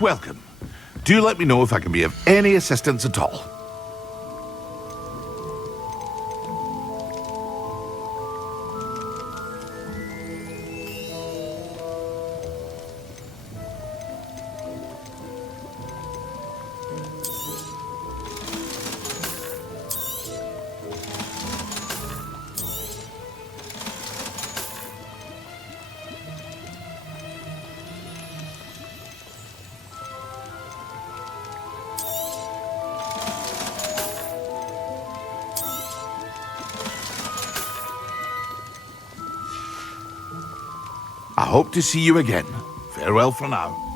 Welcome. Do let me know if I can be of any assistance at all. I hope to see you again. Farewell for now.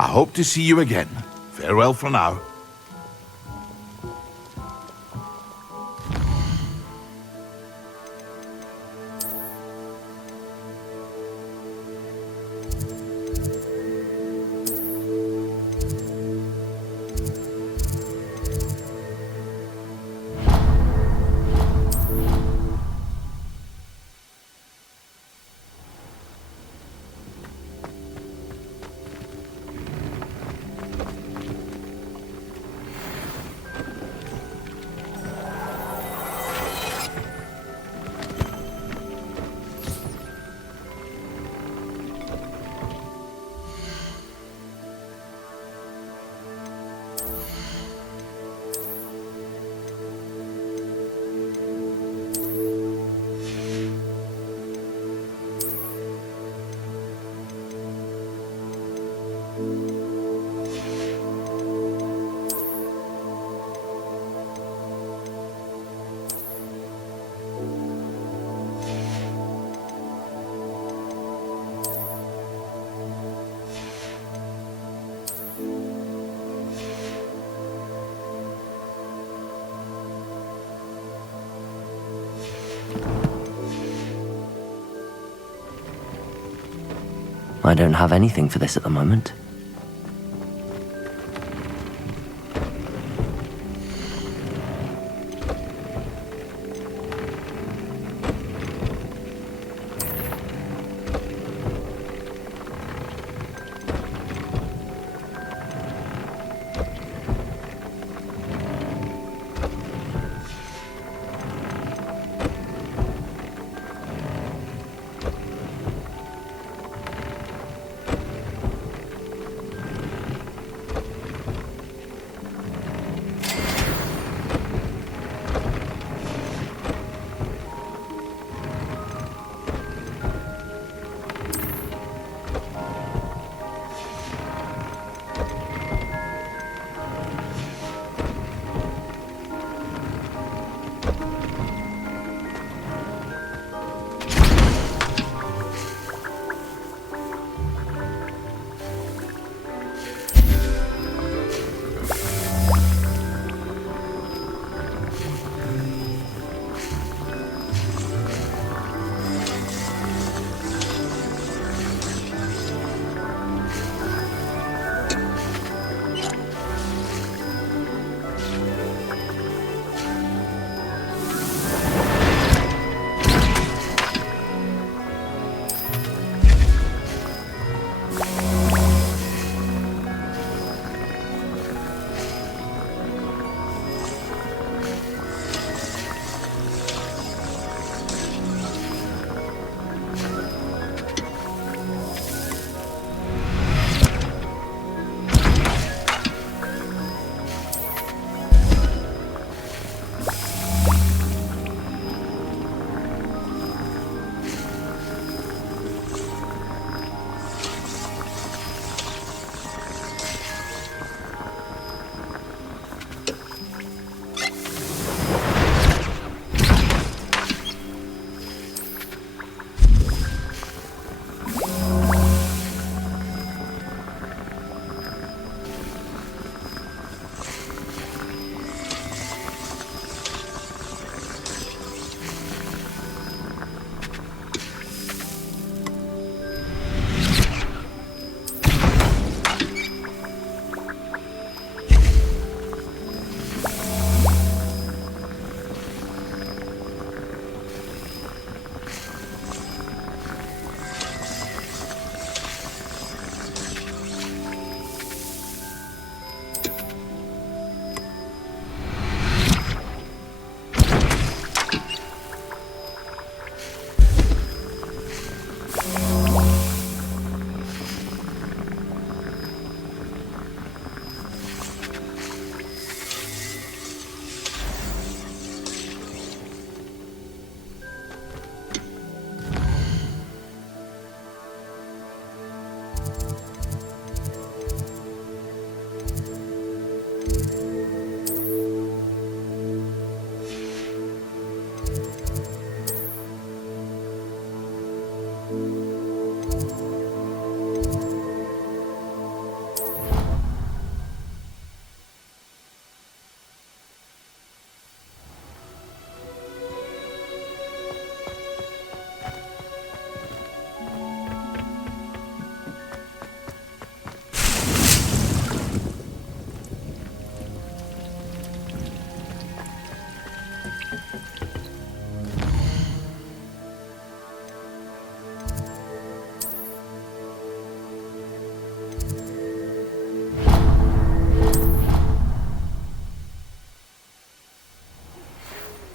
I hope to see you again. Farewell for now. I don't have anything for this at the moment.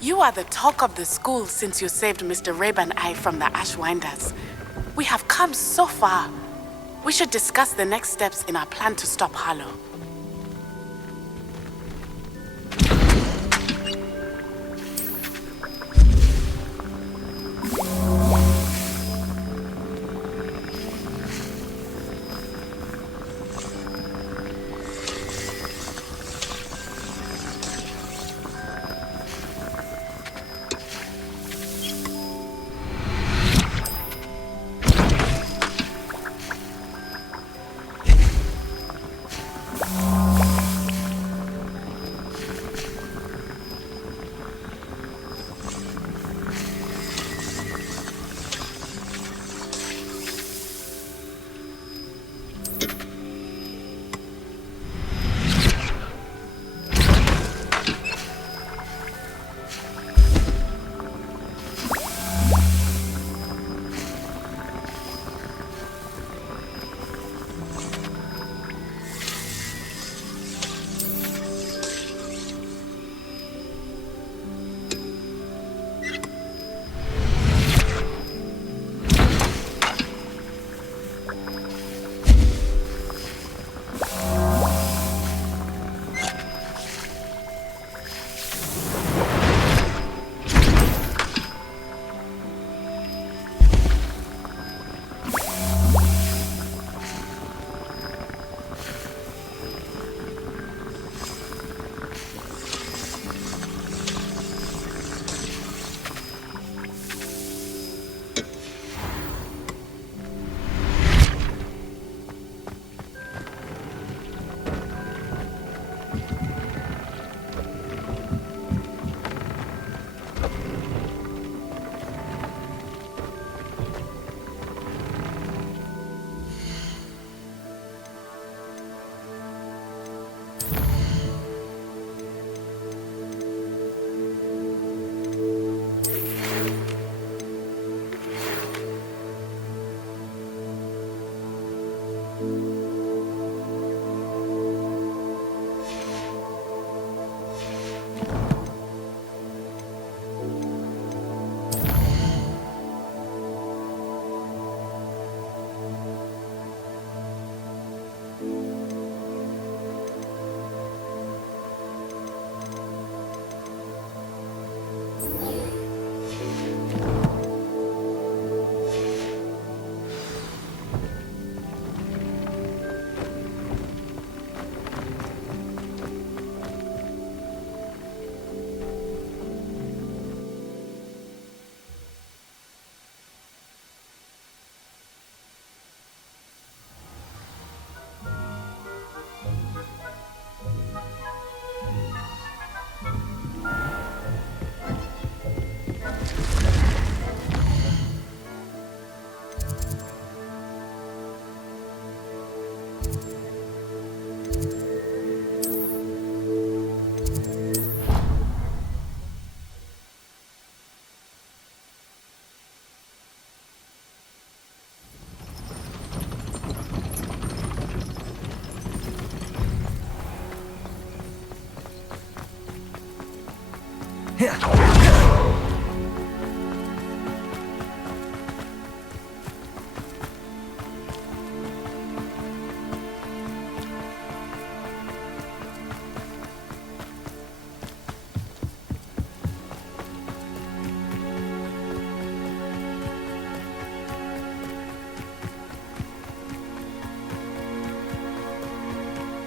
You are the talk of the school since you saved Mr. Rabe and I from the Ashwinders. We have come so far. We should discuss the next steps in our plan to stop Harlow.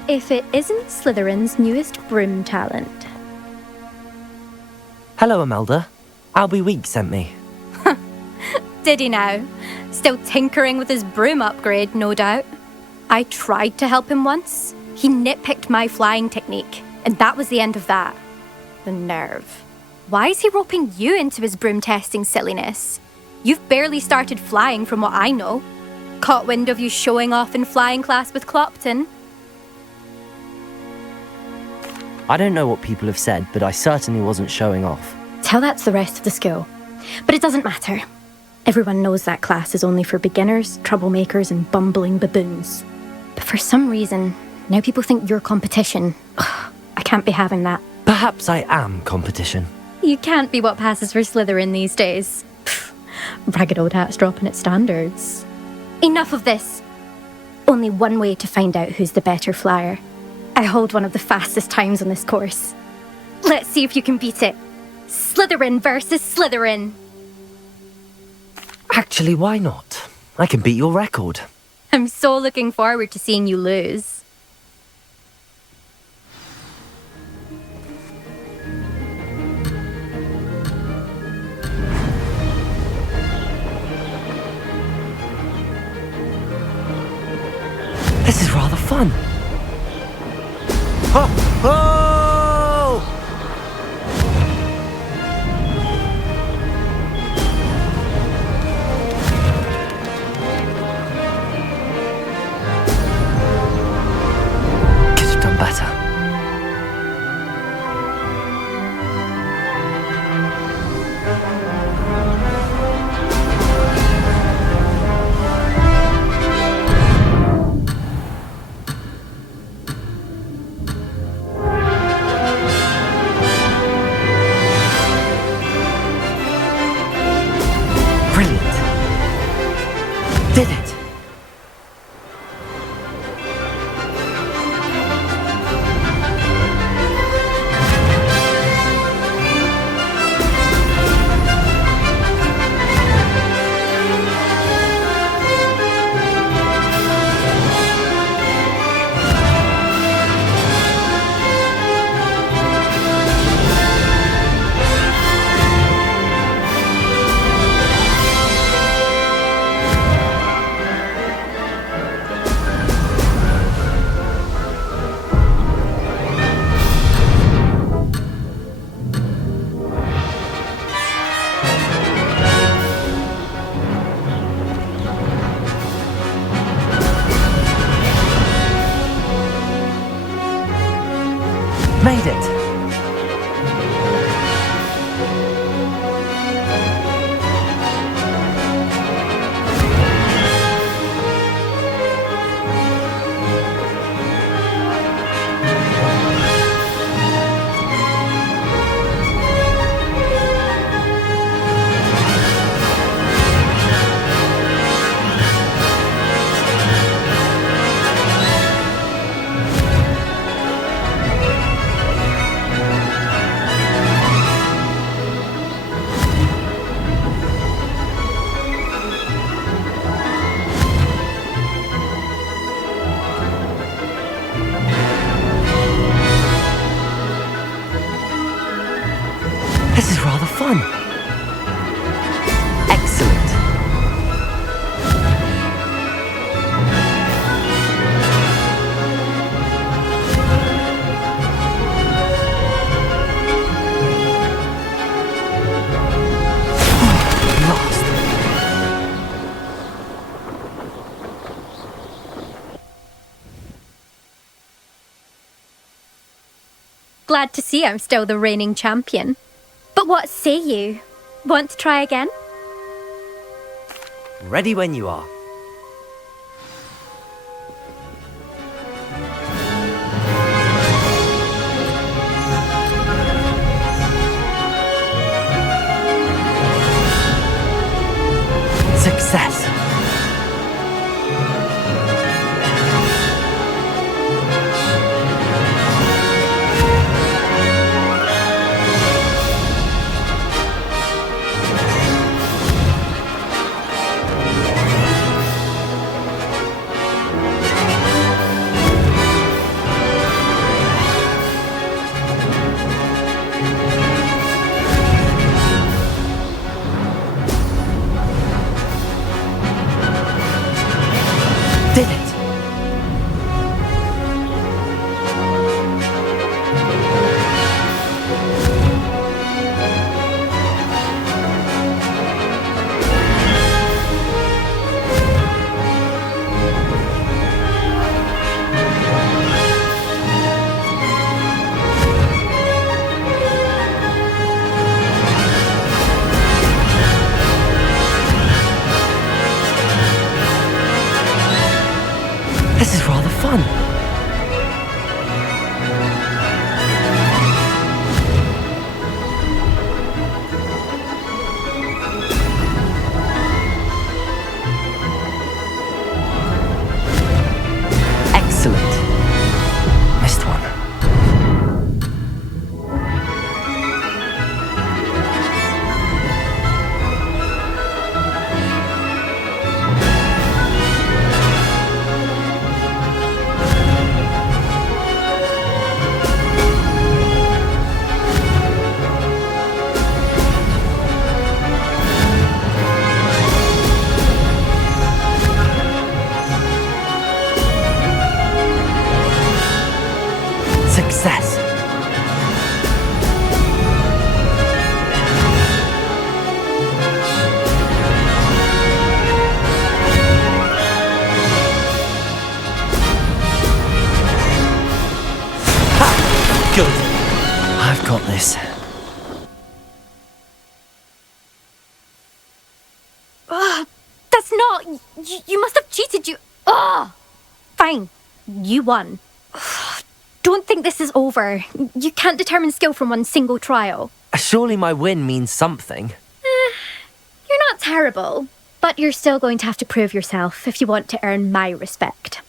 If it isn't Slytherin's newest broom talent. Hello, Imelda. Albie Week sent me. Did he now? Still tinkering with his broom upgrade, no doubt. I tried to help him once. He nitpicked my flying technique, and that was the end of that. The nerve. Why is he roping you into his broom testing silliness? You've barely started flying from what I know. Caught wind of you showing off in flying class with Clopton. I don't know what people have said, but I certainly wasn't showing off. Tell that to the rest of the school. But it doesn't matter. Everyone knows that class is only for beginners, troublemakers, and bumbling baboons. But for some reason, now people think you're competition. I can't be having that. Perhaps I am competition. You can't be what passes for Slytherin these days. Pfft, ragged old hat's dropping its standards. Enough of this. Only one way to find out who's the better flyer. I hold one of the fastest times on this course. Let's see if you can beat it. Slytherin versus Slytherin. Actually, why not? I can beat your record. I'm so looking forward to seeing you lose. This is rather fun. Ho! Ho! Could have done better. Brilliant. Did it. Made it. This is rather fun. Excellent. Lost. Glad to see I'm still the reigning champion. But what say you? Want to try again? Ready when you are. Success. Oh, you must have cheated, you... Oh! Fine. You won. Don't think this is over. You can't determine skill from one single trial. Surely my win means something. You're not terrible, but you're still going to have to prove yourself if you want to earn my respect.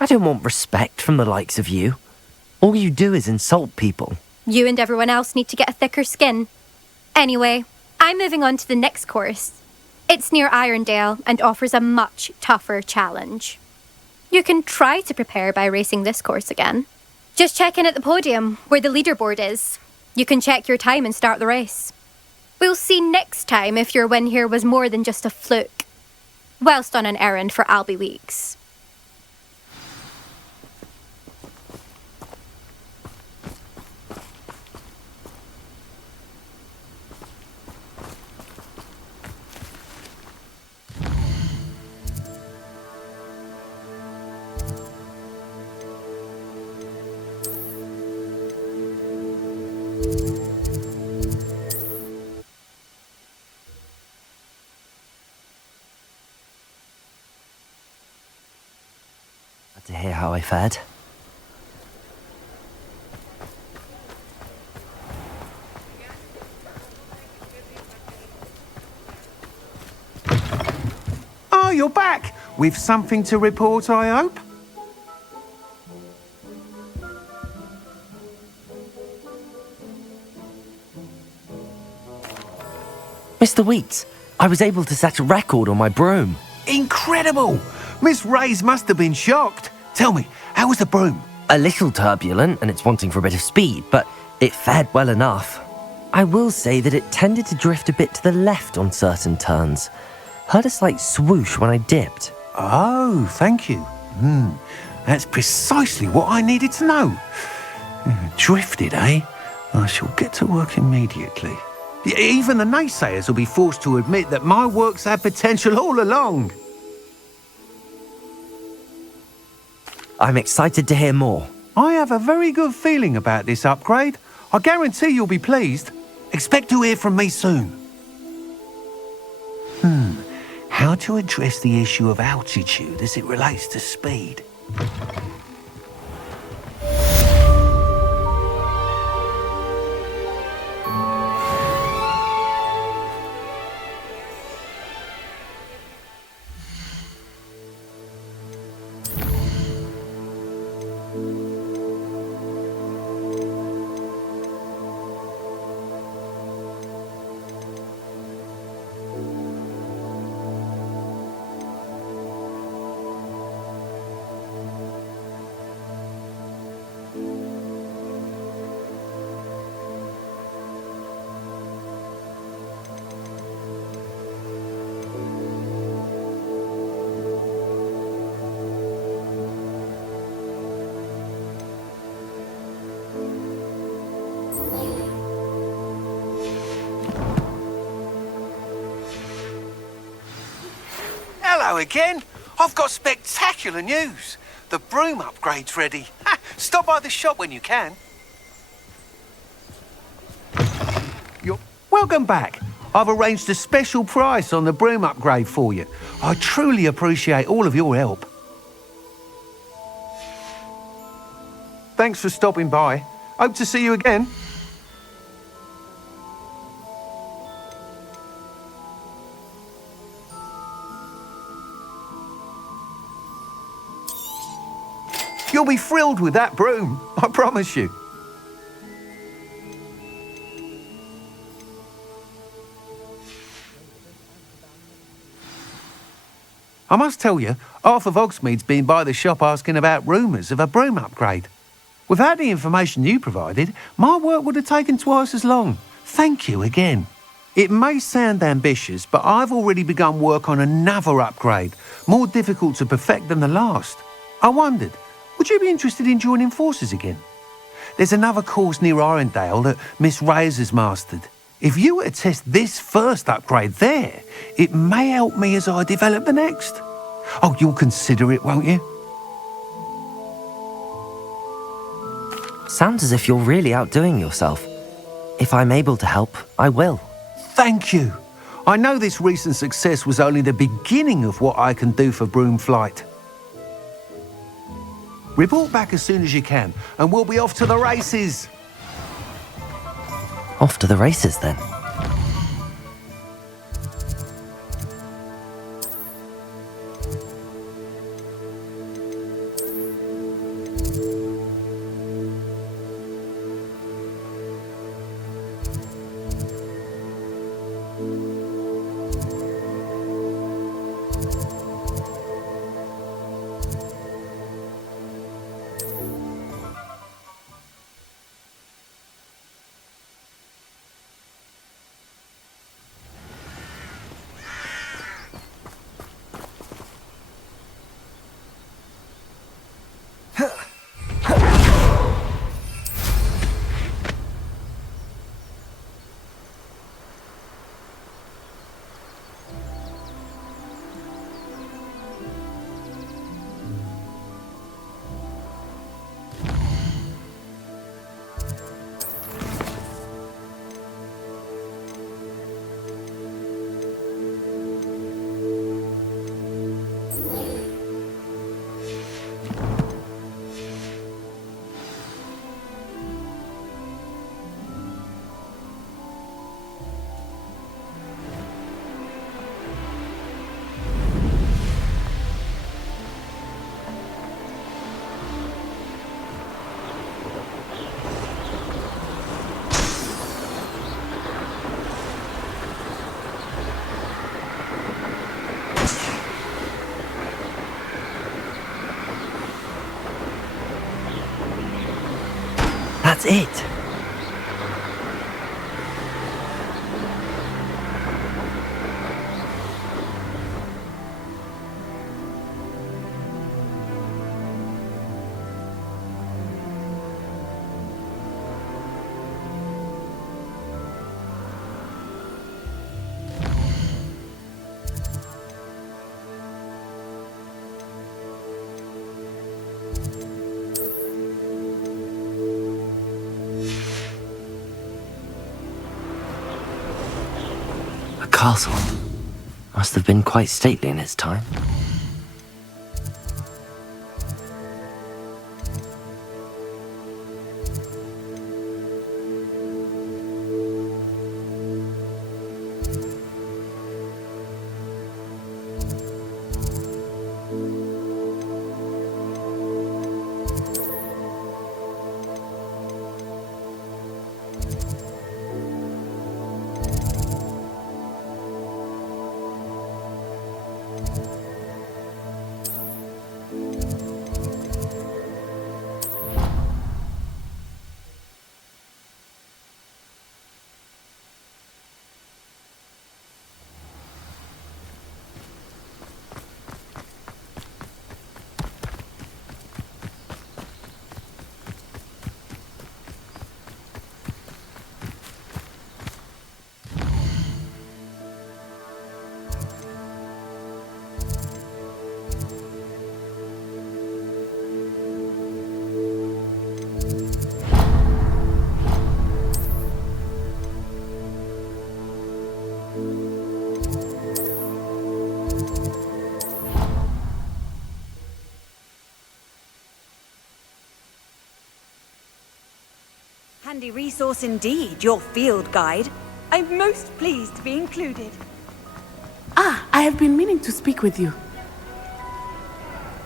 I don't want respect from the likes of you. All you do is insult people. You and everyone else need to get a thicker skin. Anyway, I'm moving on to the next course. It's near Irondale and offers a much tougher challenge. You can try to prepare by racing this course again. Just check in at the podium, where the leaderboard is. You can check your time and start the race. We'll see next time if your win here was more than just a fluke. Whilst on an errand for Albie Weeks. To hear how I fared. Oh, you're back! With something to report, I hope? Mr. Weeks, I was able to set a record on my broom. Incredible! Miss Reyes must have been shocked. Tell me, how was the broom? A little turbulent and it's wanting for a bit of speed, but it fared well enough. I will say that it tended to drift a bit to the left on certain turns. Heard a slight swoosh when I dipped. Oh, thank you. That's precisely what I needed to know. Drifted, eh? I shall get to work immediately. Even the naysayers will be forced to admit that my work's had potential all along. I'm excited to hear more. I have a very good feeling about this upgrade. I guarantee you'll be pleased. Expect to hear from me soon. How to address the issue of altitude as it relates to speed? Hello again. I've got spectacular news. The broom upgrade's ready. Stop by the shop when you can. You're welcome back. I've arranged a special price on the broom upgrade for you. I truly appreciate all of your help. Thanks for stopping by. Hope to see you again. You'll be thrilled with that broom, I promise you. I must tell you, half of Hogsmeade's been by the shop asking about rumours of a broom upgrade. Without the information you provided, my work would have taken twice as long. Thank you again. It may sound ambitious, but I've already begun work on another upgrade, more difficult to perfect than the last. I wondered, would you be interested in joining forces again? There's another course near Irondale that Miss Reyes has mastered. If you were to test this first upgrade there, it may help me as I develop the next. Oh, you'll consider it, won't you? Sounds as if you're really outdoing yourself. If I'm able to help, I will. Thank you. I know this recent success was only the beginning of what I can do for broom flight. Report back as soon as you can, and we'll be off to the races. Off to the races, then. That's it. Castle. Must have been quite stately in its time. Handy resource indeed, your field guide. I'm most pleased to be included. Ah, I have been meaning to speak with you.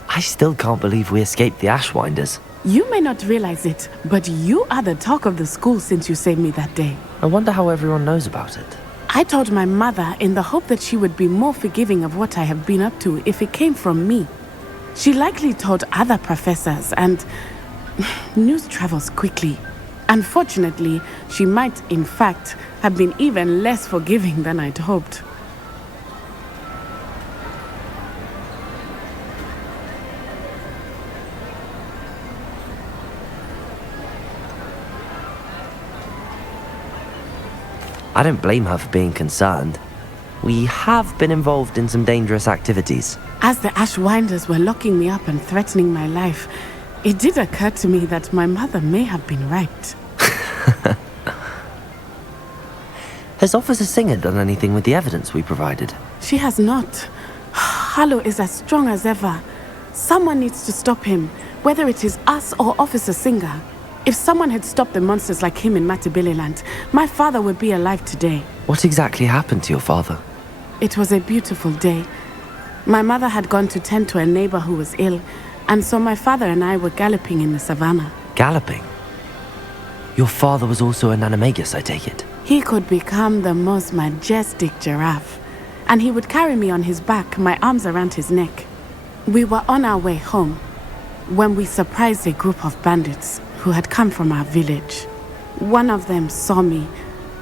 I still can't believe we escaped the Ashwinders. You may not realize it, but you are the talk of the school since you saved me that day. I wonder how everyone knows about it. I told my mother in the hope that she would be more forgiving of what I have been up to if it came from me. She likely told other professors, and news travels quickly. Unfortunately, she might, in fact, have been even less forgiving than I'd hoped. I don't blame her for being concerned. We have been involved in some dangerous activities. As the Ashwinders were locking me up and threatening my life, It did occur to me that my mother may have been right. Has Officer Singer done anything with the evidence we provided? She has not. Harlow is as strong as ever. Someone needs to stop him, whether it is us or Officer Singer. If someone had stopped the monsters like him in Matabeleland, my father would be alive today. What exactly happened to your father? It was a beautiful day. My mother had gone to tend to a neighbor who was ill, and so my father and I were galloping in the savannah. Galloping? Your father was also an animagus, I take it? He could become the most majestic giraffe, and he would carry me on his back, my arms around his neck. We were on our way home when we surprised a group of bandits who had come from our village. One of them saw me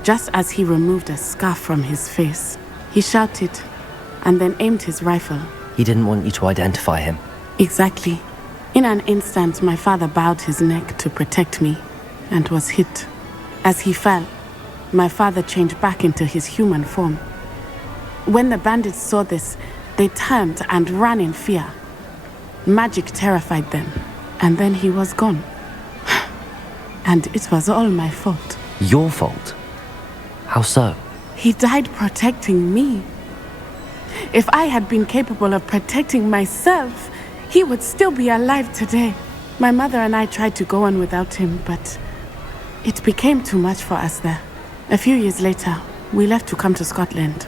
just as he removed a scarf from his face. He shouted and then aimed his rifle. He didn't want you to identify him. Exactly. In an instant, my father bowed his neck to protect me and was hit. As he fell, my father changed back into his human form. When the bandits saw this, they turned and ran in fear. Magic terrified them, and then he was gone. And it was all my fault. Your fault? How so? He died protecting me. If I had been capable of protecting myself, he would still be alive today. My mother and I tried to go on without him, but it became too much for us there. A few years later, we left to come to Scotland.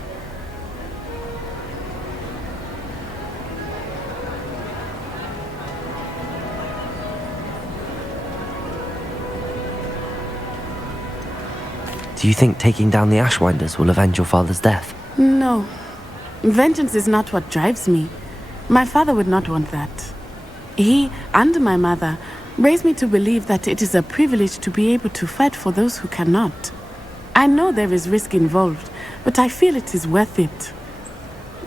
Do you think taking down the Ashwinders will avenge your father's death? No. Vengeance is not what drives me. My father would not want that. He and my mother raised me to believe that it is a privilege to be able to fight for those who cannot. I know there is risk involved, but I feel it is worth it.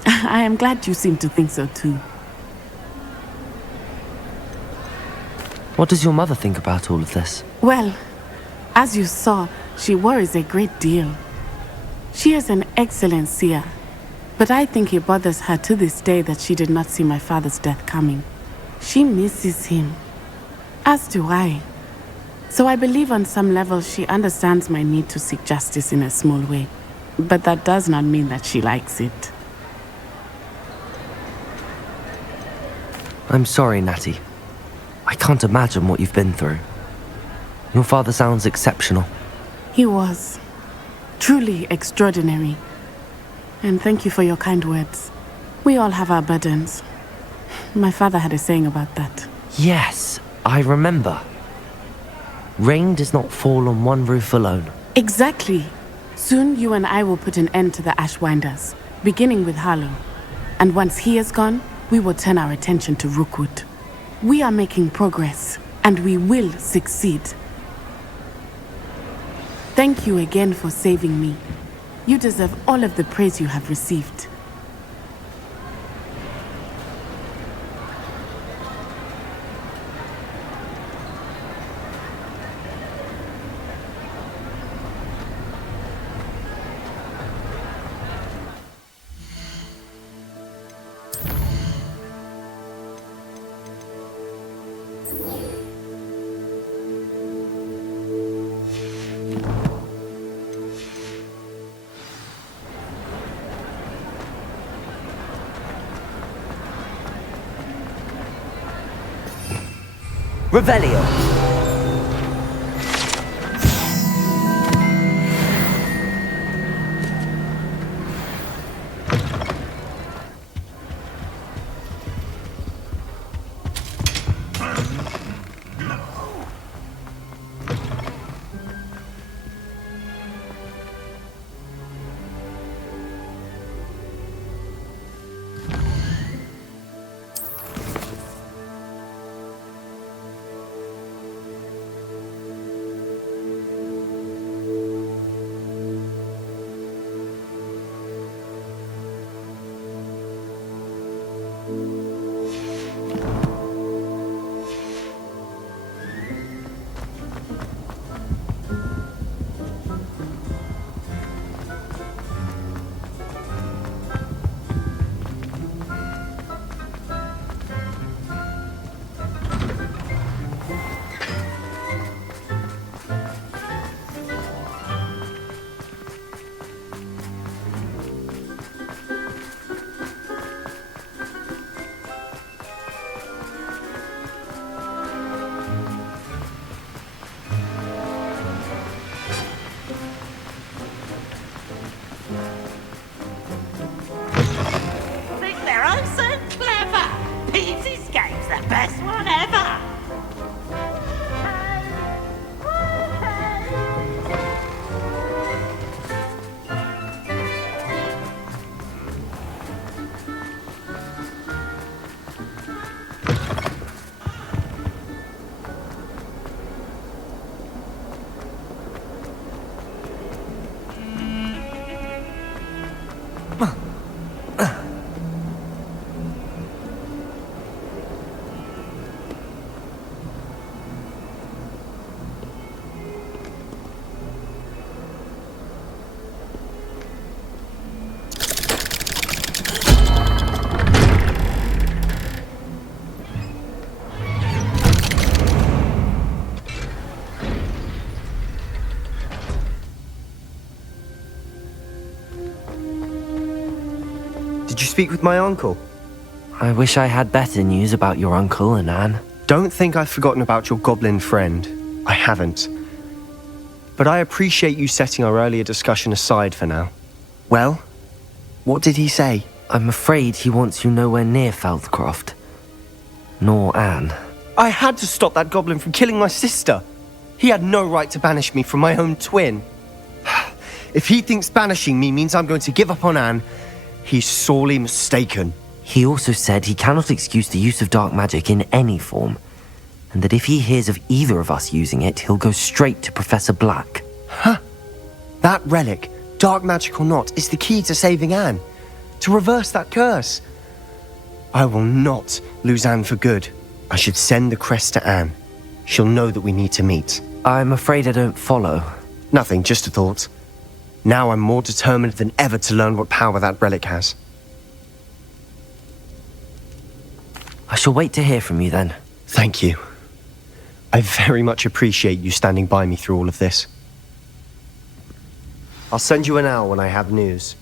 I am glad you seem to think so too. What does your mother think about all of this? Well, as you saw, she worries a great deal. She is an excellent seer, but I think it bothers her to this day that she did not see my father's death coming. She misses him, as do I. So I believe on some level she understands my need to seek justice in a small way. But that does not mean that she likes it. I'm sorry, Natty. I can't imagine what you've been through. Your father sounds exceptional. He was truly extraordinary. And thank you for your kind words. We all have our burdens. My father had a saying about that. Yes, I remember. Rain does not fall on one roof alone. Exactly. Soon you and I will put an end to the Ashwinders, beginning with Harlow. And once he is gone, we will turn our attention to Rookwood. We are making progress, and we will succeed. Thank you again for saving me. You deserve all of the praise you have received. Revelio! than ever. Did you speak with my uncle? I wish I had better news about your uncle and Anne. Don't think I've forgotten about your goblin friend. I haven't. But I appreciate you setting our earlier discussion aside for now. Well, what did he say? I'm afraid he wants you nowhere near Feldcroft. Nor Anne. I had to stop that goblin from killing my sister. He had no right to banish me from my own twin. If he thinks banishing me means I'm going to give up on Anne, he's sorely mistaken. He also said he cannot excuse the use of dark magic in any form, and that if he hears of either of us using it, he'll go straight to Professor Black. Huh. That relic, dark magic or not, is the key to saving Anne. To reverse that curse. I will not lose Anne for good. I should send the crest to Anne. She'll know that we need to meet. I'm afraid I don't follow. Nothing, just a thought. Now I'm more determined than ever to learn what power that relic has. I shall wait to hear from you then. Thank you. I very much appreciate you standing by me through all of this. I'll send you an owl when I have news.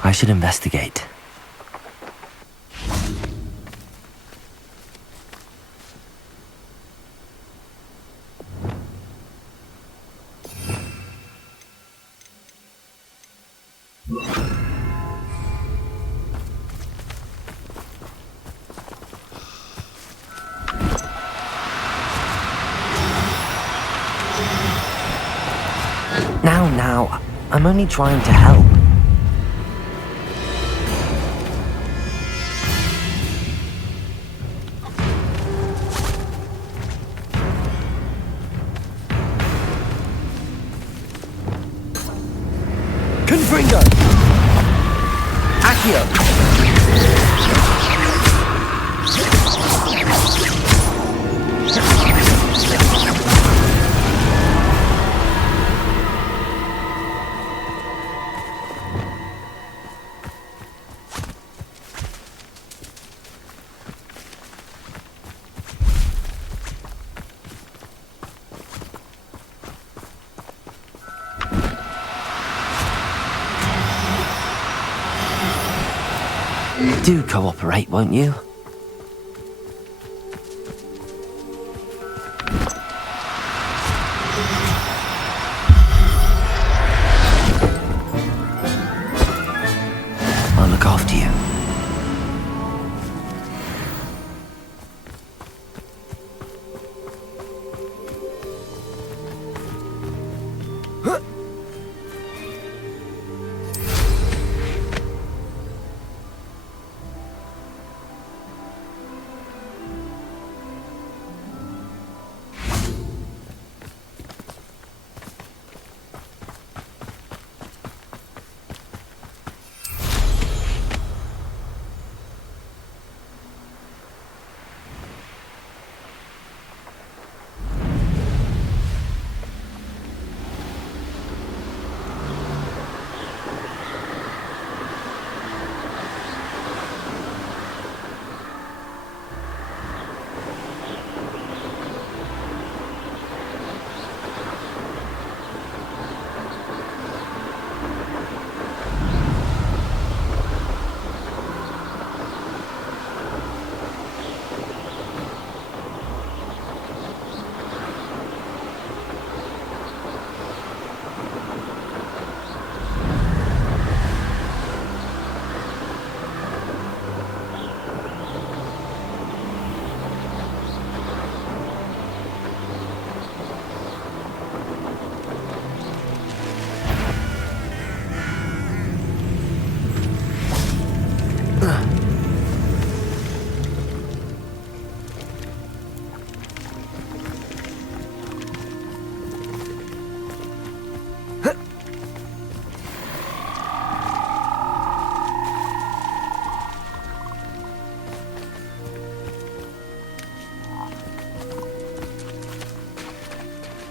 I should investigate. Now, I'm only trying to help. Confringo! Accio! Do cooperate, won't you? I'll look after you.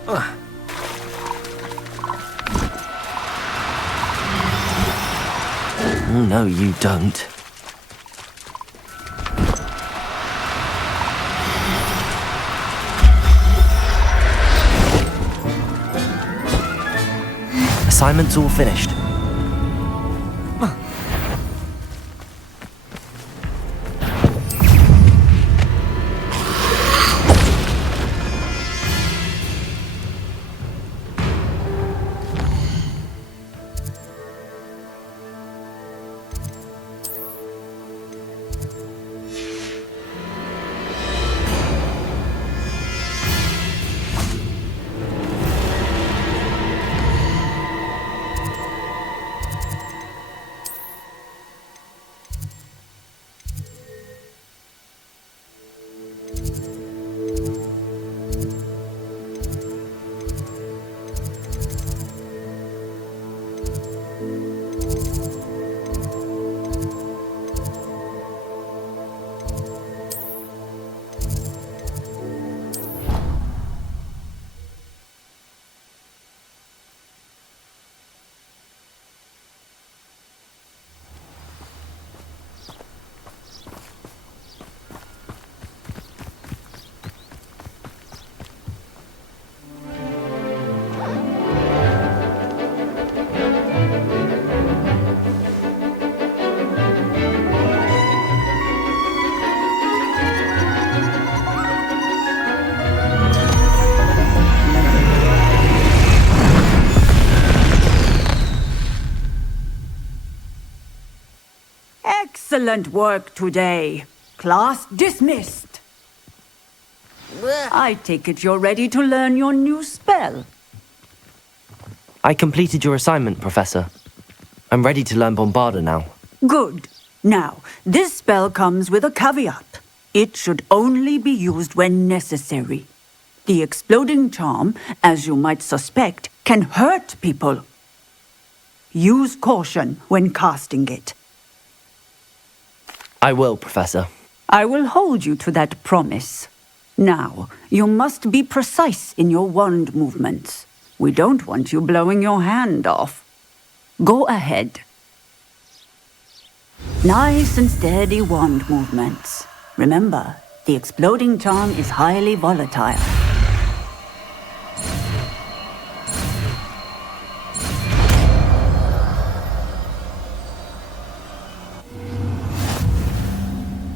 Oh, no, you don't. Assignment's all finished. Excellent work today. Class dismissed. I take it you're ready to learn your new spell. I completed your assignment, Professor. I'm ready to learn Bombarda now. Good. Now, this spell comes with a caveat. It should only be used when necessary. The exploding charm, as you might suspect, can hurt people. Use caution when casting it. I will, Professor. I will hold you to that promise. Now, you must be precise in your wand movements. We don't want you blowing your hand off. Go ahead. Nice and steady wand movements. Remember, the exploding charm is highly volatile.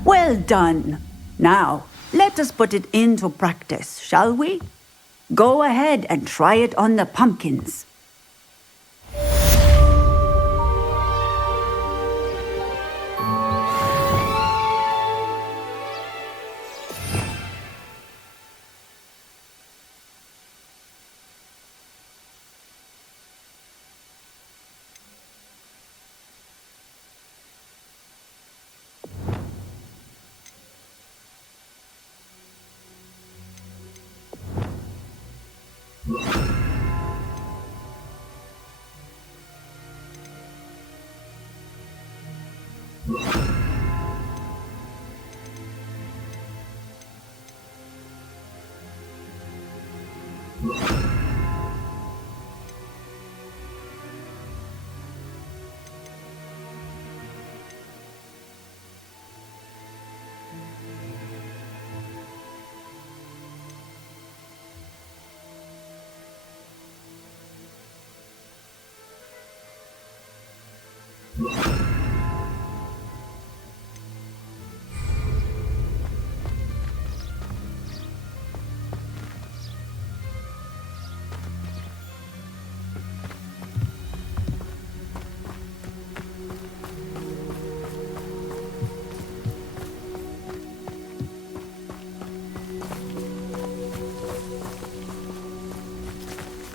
Well done. Now, let us put it into practice, shall we? Go ahead and try it on the pumpkins.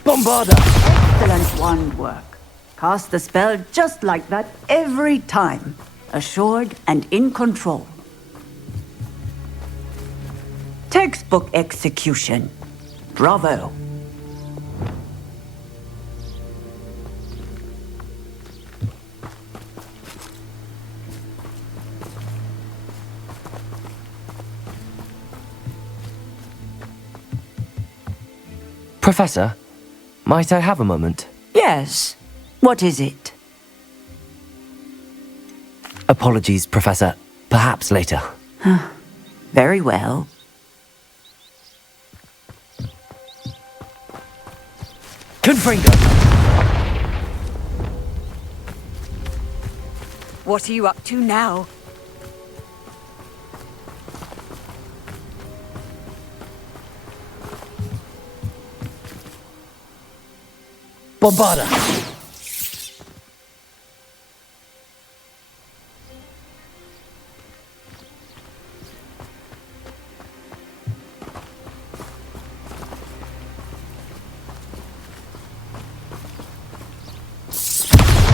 Bombarda! Excellent wand work. Cast the spell just like that every time. Assured and in control. Textbook execution. Bravo. Professor, might I have a moment? Yes. What is it? Apologies, Professor. Perhaps later. Very well. Confringo! What are you up to now? Bombarda!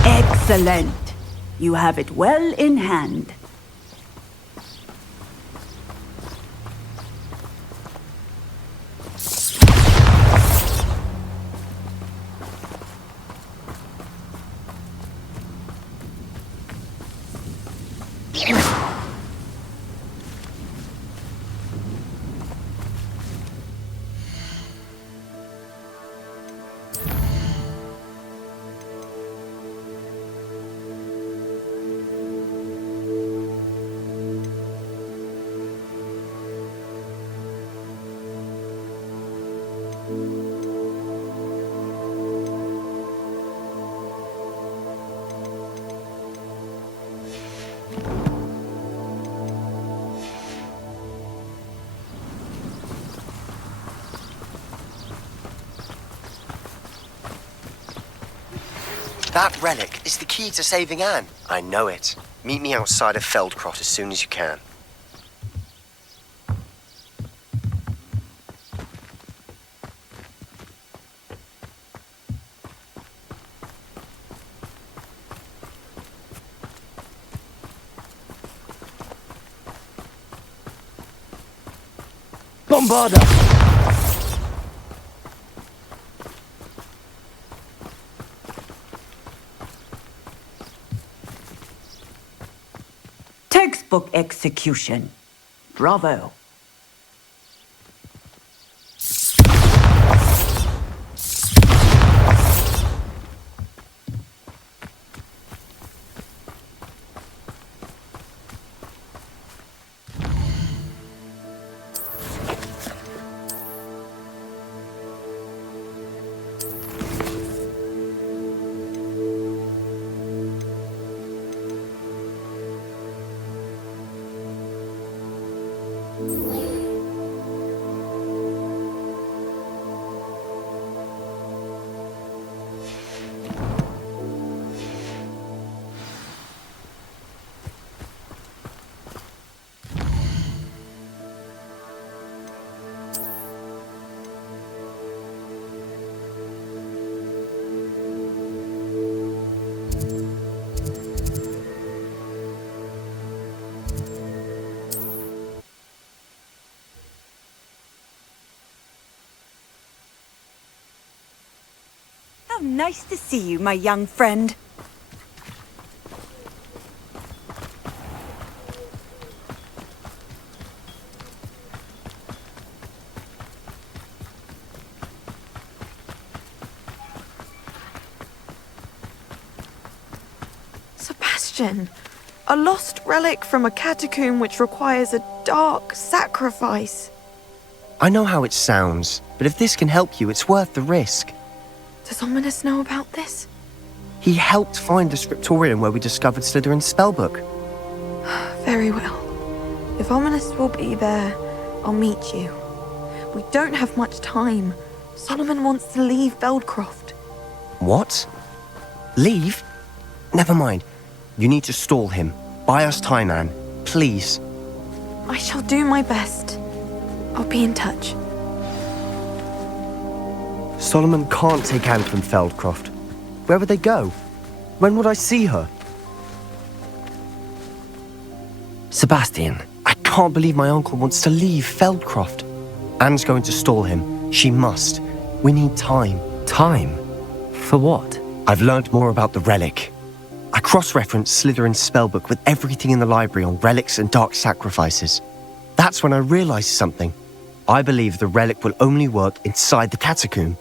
Excellent. You have it well in hand. That relic is the key to saving Anne. I know it. Meet me outside of Feldcrot as soon as you can. Bombard us! Textbook execution. Bravo. How nice to see you, my young friend. Sebastian, a lost relic from a catacomb which requires a dark sacrifice. I know how it sounds, but if this can help you, it's worth the risk. Does Ominous know about this? He helped find the scriptorium where we discovered Slytherin's spellbook. Very well. If Ominous will be there, I'll meet you. We don't have much time. Solomon wants to leave Feldcroft. What? Leave? Never mind. You need to stall him. Buy us time, Anne. Please. I shall do my best. I'll be in touch. Solomon can't take Anne from Feldcroft. Where would they go? When would I see her? Sebastian, I can't believe my uncle wants to leave Feldcroft. Anne's going to stall him. She must. We need time. time? For what? I've learned more about the relic. I cross-referenced Slytherin's spellbook with everything in the library on relics and dark sacrifices. That's when I realized something. I believe the relic will only work inside the catacomb.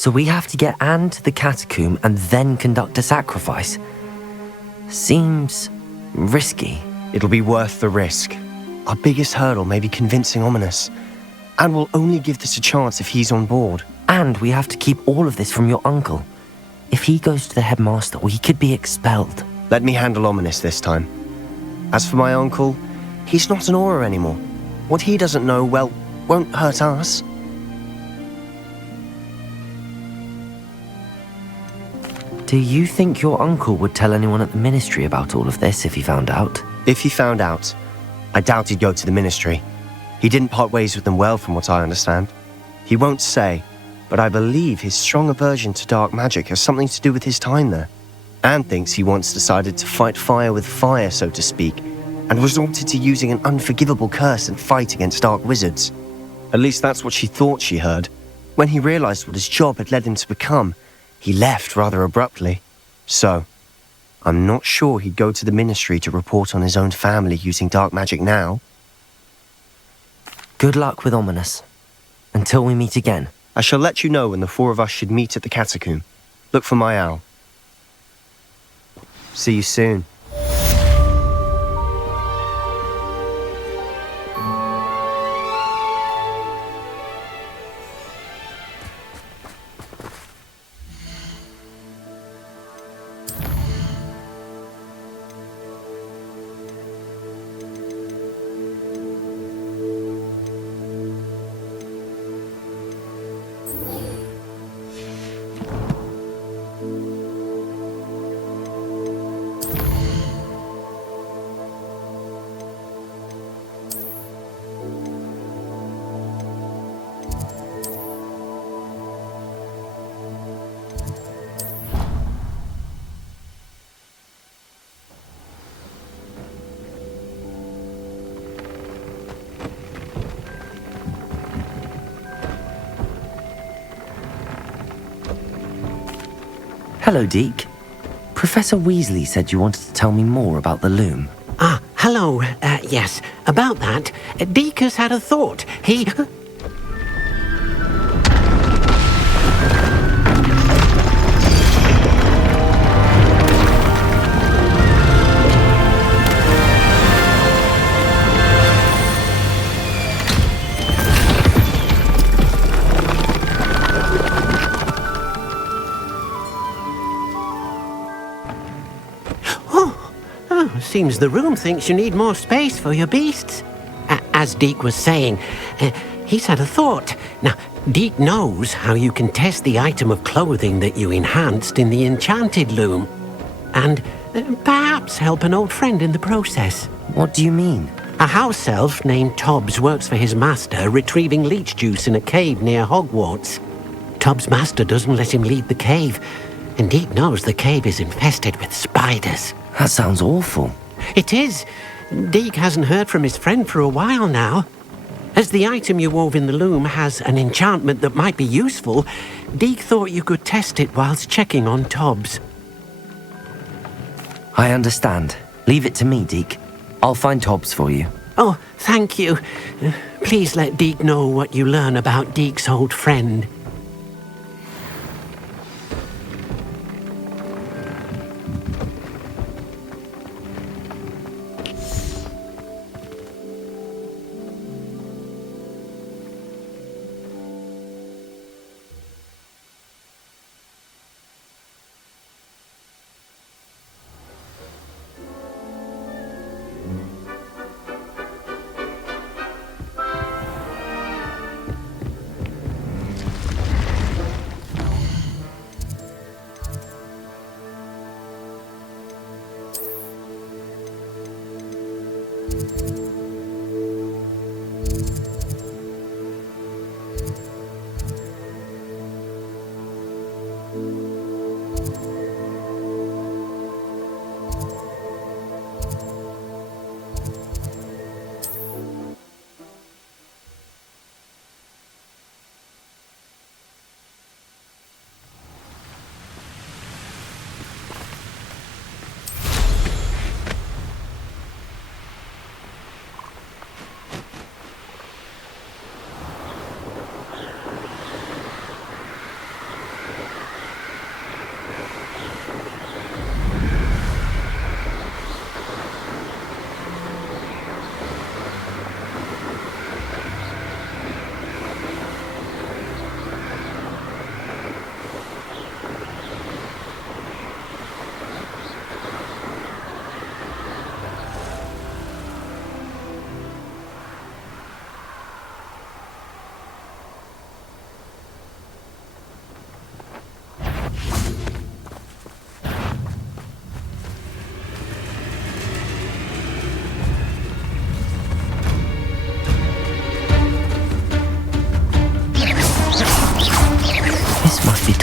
So we have to get Anne to the catacomb and then conduct a sacrifice. Seems risky. It'll be worth the risk. Our biggest hurdle may be convincing Ominous. And we'll only give this a chance if he's on board. And we have to keep all of this from your uncle. If he goes to the headmaster, we could be expelled. Let me handle Ominous this time. As for my uncle, he's not an Auror anymore. What he doesn't know, well, won't hurt us. Do you think your uncle would tell anyone at the ministry about all of this if he found out? If he found out, I doubt he'd go to the ministry. He didn't part ways with them well, from what I understand. He won't say, but I believe his strong aversion to dark magic has something to do with his time there. Anne thinks he once decided to fight fire with fire, so to speak, and resorted to using an unforgivable curse and fight against dark wizards. At least that's what she thought she heard. When he realized what his job had led him to become, he left rather abruptly. So, I'm not sure he'd go to the ministry to report on his own family using dark magic now. Good luck with Ominous. Until we meet again. I shall let you know when the four of us should meet at the catacomb. Look for my owl. See you soon. Hello, Deke. Professor Weasley said you wanted to tell me more about the loom. Ah, hello. Yes, about that. Deke has had a thought. He... Seems the room thinks you need more space for your beasts. As Deke was saying, he's had a thought. Now, Deke knows how you can test the item of clothing that you enhanced in the enchanted loom. And perhaps help an old friend in the process. What do you mean? A house elf named Tobbs works for his master retrieving leech juice in a cave near Hogwarts. Tobbs' master doesn't let him leave the cave, and Deke knows the cave is infested with spiders. That sounds awful. It is. Deke hasn't heard from his friend for a while now. As the item you wove in the loom has an enchantment that might be useful, Deke thought you could test it whilst checking on Tobbs. I understand. Leave it to me, Deke. I'll find Tobbs for you. Oh, thank you. Please let Deke know what you learn about Deke's old friend.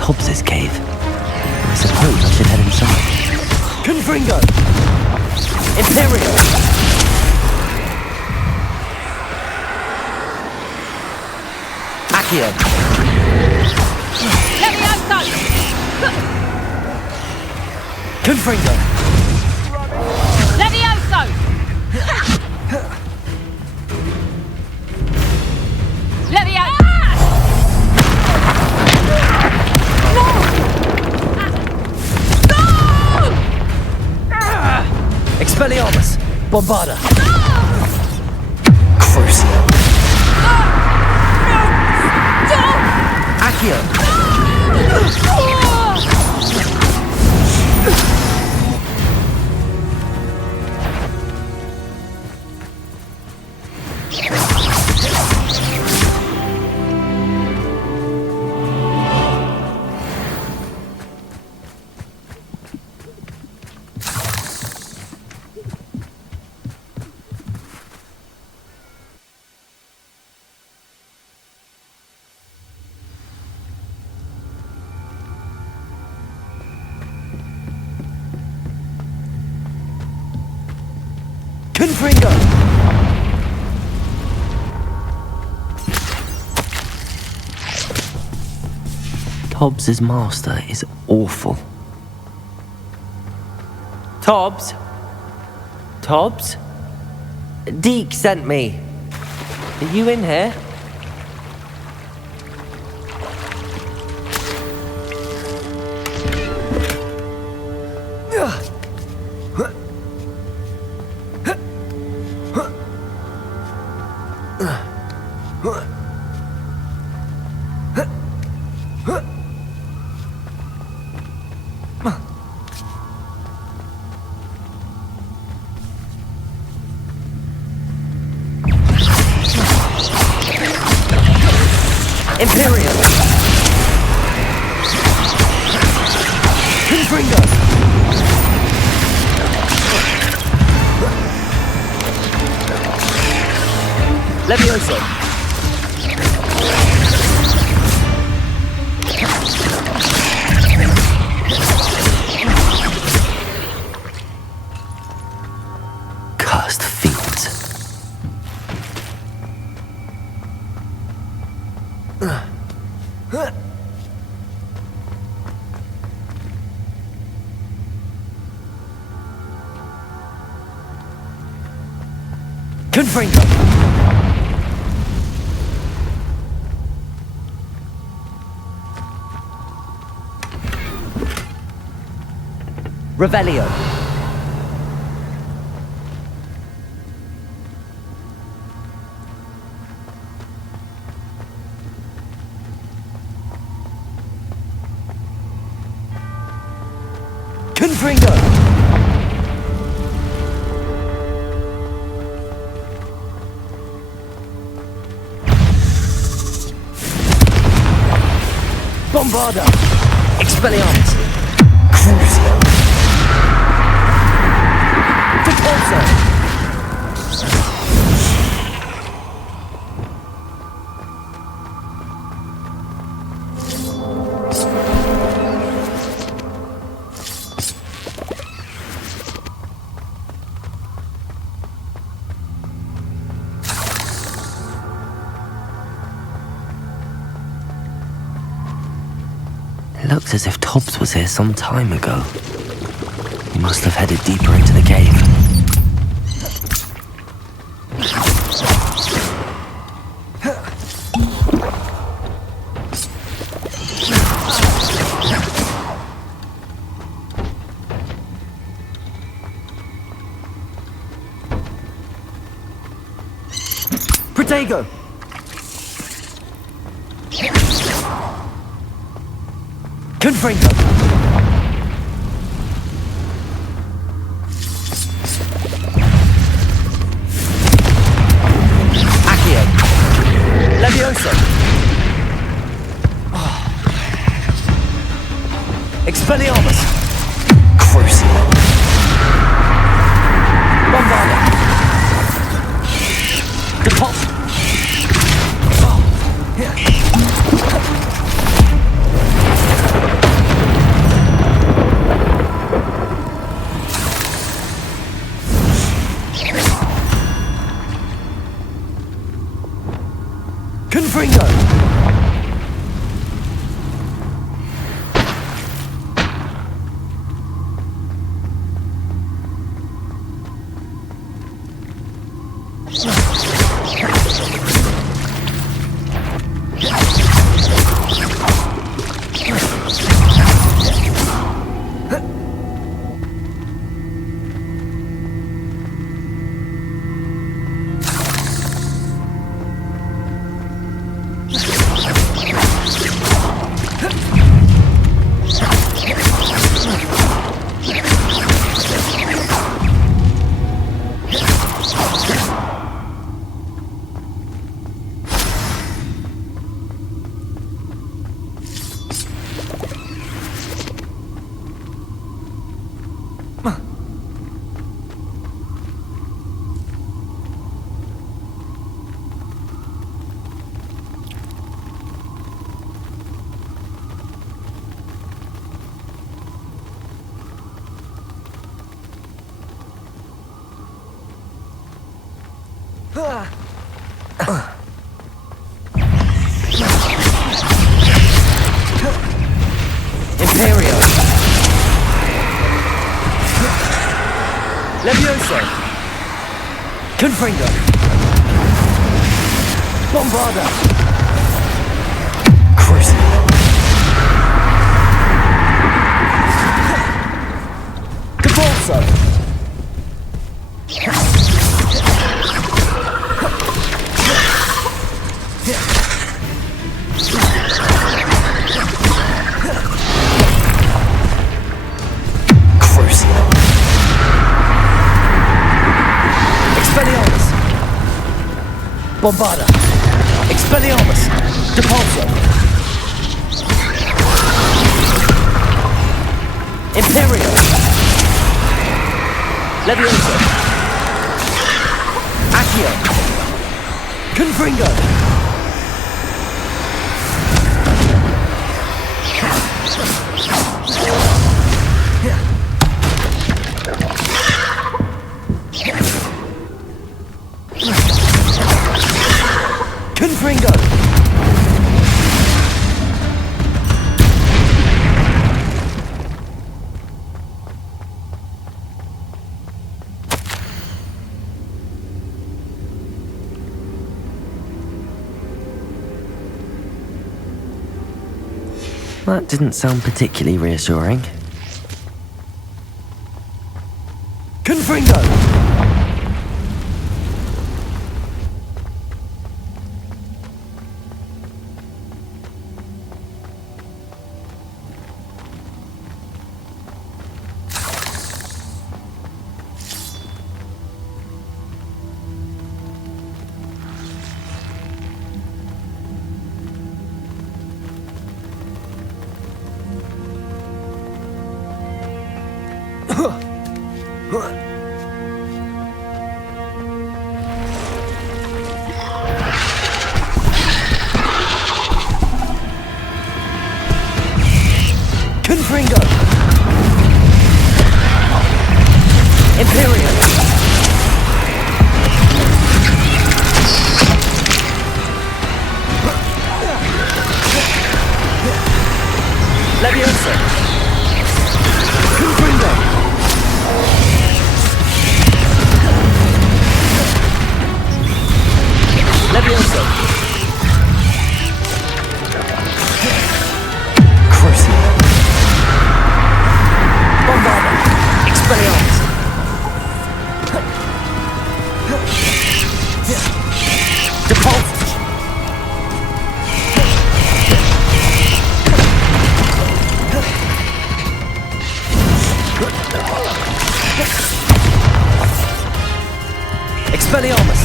Hobbs's cave. I suppose I should head inside. Confringo! Imperial! Accio! Confringo! Levioso! Levioso! Expelliarmus! Bombarda! Crucio! Accio! Confringo! Hobbs's master is awful. Tobbs? Tobbs? Deke sent me. Are you in here? Imperial! Confringo! Levioso! Cursed fiends. Confringo! Revelio. Confringo. Bombarda. Expelliarmus. Crucio. Repulsor. It looks as if Tobbs was here some time ago. He must have headed deeper into the cave. Protego! Confringo! Accio! Levioso! Expelliarmus! Crucio! Bombarda! Depop! Confringo! Imperio! Confringo. Bombarda. Crucible. Cabalso. Expelliarmus! Bombarda! Expelliarmus! Depulso! Imperio! Levioso! Accio! Confringo! Confringo! That didn't sound particularly reassuring. Confringo! Confringo! Imperial! Levioso! Confringo! Levioso! Crucible! Bombarda! Expelliarmus! Depulso! Expelliarmus!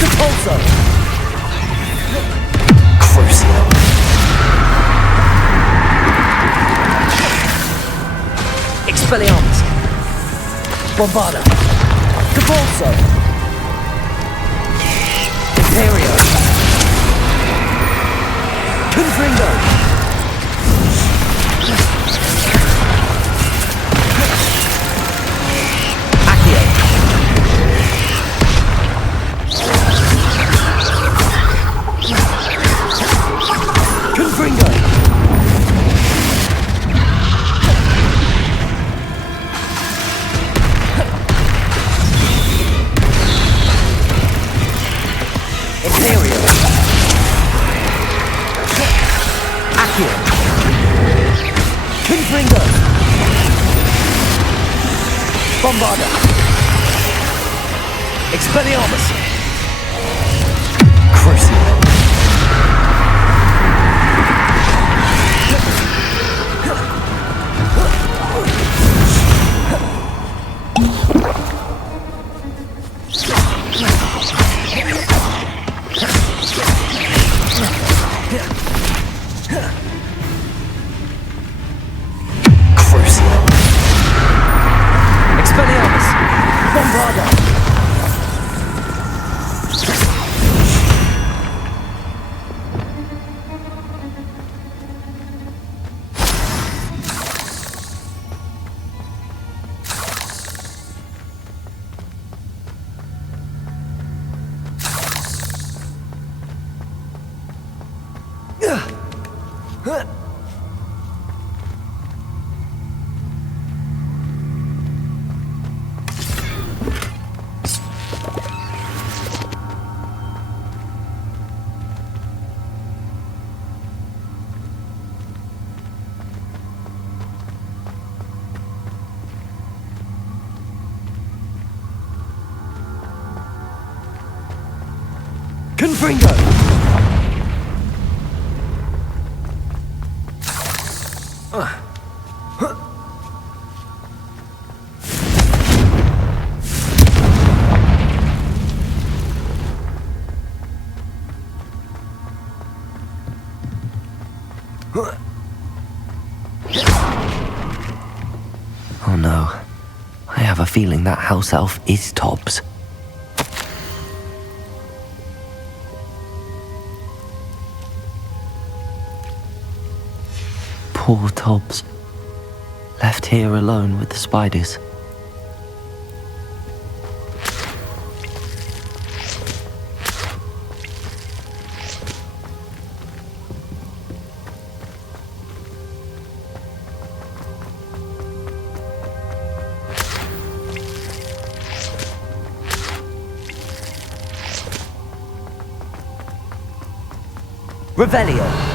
Depulso! Crucible! Expelliarmus! Bombarda! Depulso! Imperio! Confringo! Accio! Confringo! Imperial! Accio! Confringo! Bombarda! Expelliarmus! Crucible! Crucible! Expelliarmus! Bombarda! Confringo! Oh no. I have a feeling that house elf is Tobbs. Poor Tobbs. Left here alone with the spiders. Revelio.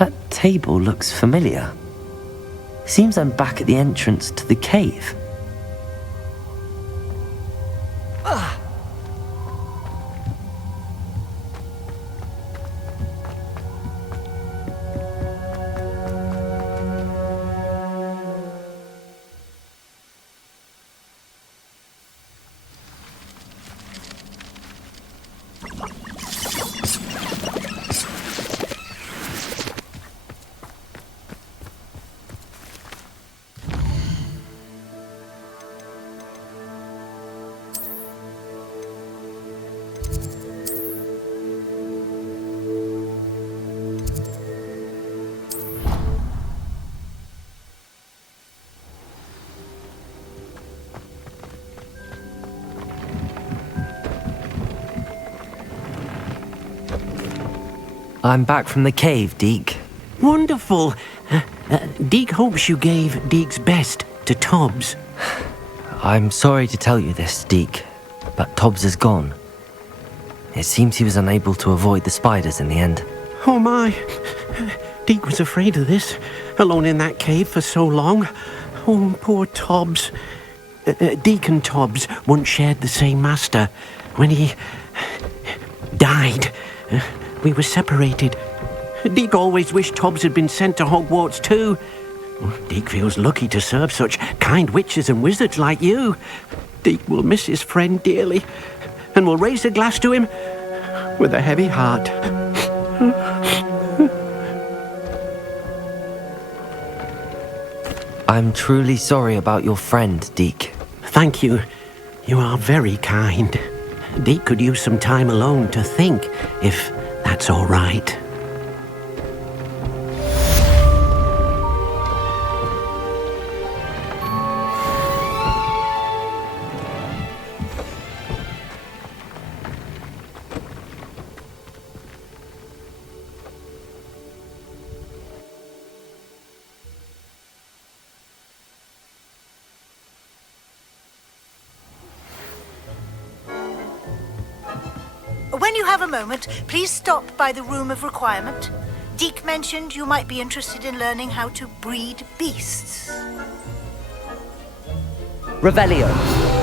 That table looks familiar. Seems I'm back at the entrance to the cave. I'm back from the cave, Deke. Wonderful. Deke hopes you gave Deke's best to Tobbs. I'm sorry to tell you this, Deke, but Tobbs is gone. It seems he was unable to avoid the spiders in the end. Oh my. Deke was afraid of this, alone in that cave for so long. Oh, poor Tobbs. Deke and Tobbs once shared the same master. When he died, we were separated. Deke always wished Tobbs had been sent to Hogwarts too. Deke feels lucky to serve such kind witches and wizards like you. Deke will miss his friend dearly, and will raise a glass to him with a heavy heart. I'm truly sorry about your friend, Deke. Thank you. You are very kind. Deke could use some time alone to think, if that's all right. When you have a moment, please stop by the Room of Requirement. Deke mentioned you might be interested in learning how to breed beasts. Revelio.